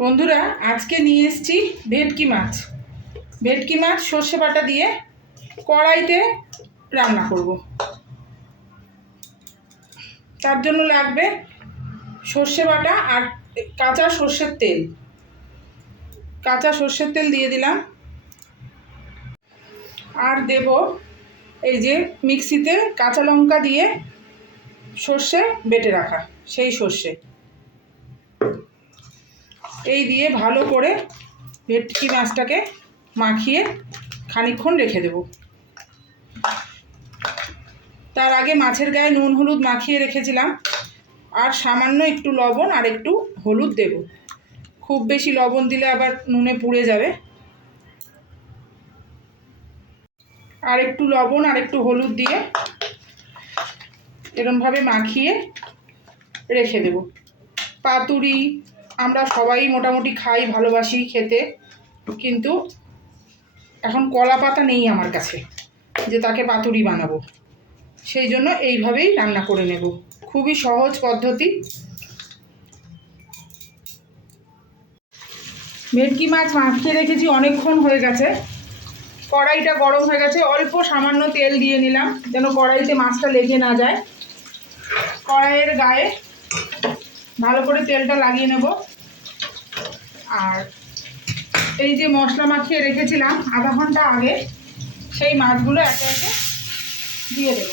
বন্ধুরা আজকে নিয়ে এসেছি ভেটকি মাছ সর্ষে বাটা দিয়ে কড়াইতে রান্না করব। তার জন্য লাগবে সর্ষে বাটা আর কাঁচা সর্ষের তেল দিয়ে দিলাম। আর দেব এই যে মিক্সিতে কাঁচা লঙ্কা দিয়ে সর্ষে বেটে রাখা সেই সর্ষে, এই দিয়ে ভালো করে ভেটকি মাছটাকে মাখিয়ে খানিকক্ষণ রেখে দেব। তার আগে মাছের গায়ে নুন হলুদ মাখিয়ে রেখেছিলাম, আর সামান্য একটু লবণ আর একটু হলুদ দেব। খুব বেশি লবণ দিলে আবার নুনে পুড়ে যাবে। আর একটু লবণ আর একটু হলুদ দিয়ে এরমভাবে মাখিয়ে রেখে দেব। পাতুরি আমরা সবাই মোটামুটি খাই, ভালোবাসি খেতে, কিন্তু এখন কলা পাতা নেই আমার কাছে যে তাকে পাতুরি বানাবো, সেই জন্য এইভাবেই রান্না করে নেব। খুবই সহজ পদ্ধতি। ভেটকি মাছ মাখিয়ে রেখেছি, অনেকক্ষণ হয়ে গেছে। কড়াইটা গরম হয়ে গেছে, অল্প সামান্য তেল দিয়ে নিলাম যেন কড়াইতে মাছটা লেগে না যায়। কড়াইয়ের গায়ে ভালো করে তেলটা লাগিয়ে নেব। আর এই যে মশলা মাখিয়ে রেখেছিলাম আধা ঘন্টা আগে, সেই মাছগুলো একে একে দিয়ে দেব।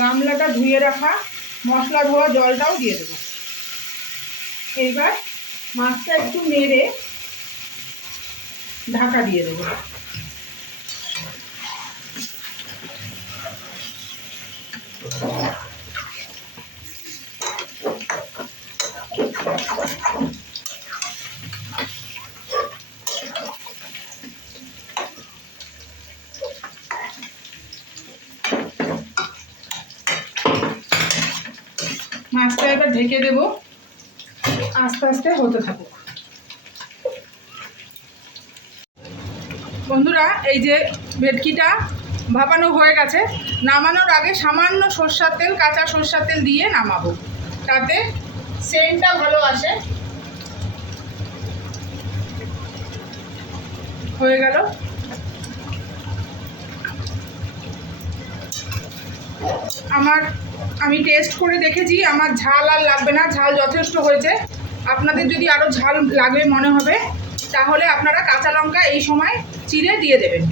গামলাটা ধুয়ে রাখা মশলা ধোয়া জলটাও দিয়ে দেবো। এইবার মাছটা একটু নেড়ে ঢাকা দিয়ে দেবো। মাছটা এবার ঢেকে দেব, আস্তে আস্তে হতে থাকুক। বন্ধুরা এই যে ভেটকিটা ভাপানো হয়ে গেছে, নামানোর আগে সামান্য সরষের তেল, কাঁচা সরষের তেল দিয়ে নামাবো, তাতে সেন্টটা ভালো আসে। হয়ে গেল। আমি টেস্ট করে দেখেছি, আমার ঝাল আর লাগবে না, ঝাল যথেষ্ট হয়েছে। আপনাদের যদি আরও ঝাল লাগবে মনে হবে তাহলে আপনারা কাঁচা লঙ্কা এই সময় চিড়ে দিয়ে দেবেন।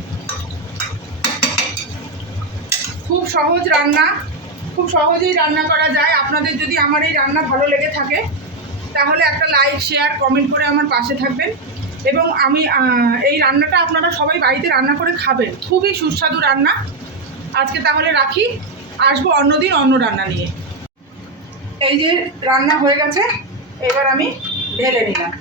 খুব সহজ রান্না, খুব সহজেই রান্না করা যায়। আপনাদের যদি আমার এই রান্না ভালো লেগে থাকে তাহলে একটা লাইক, শেয়ার, কমেন্ট করে আমার পাশে থাকবেন। এবং এই রান্নাটা আপনারা সবাই বাড়িতে রান্না করে খাবেন, খুবই সুস্বাদু রান্না। আজকে তাহলে রাখি, আসবো অন্যদিন অন্য রান্না নিয়ে। এই যে রান্না হয়ে গেছে, এবার আমি ঢেলে নিলাম।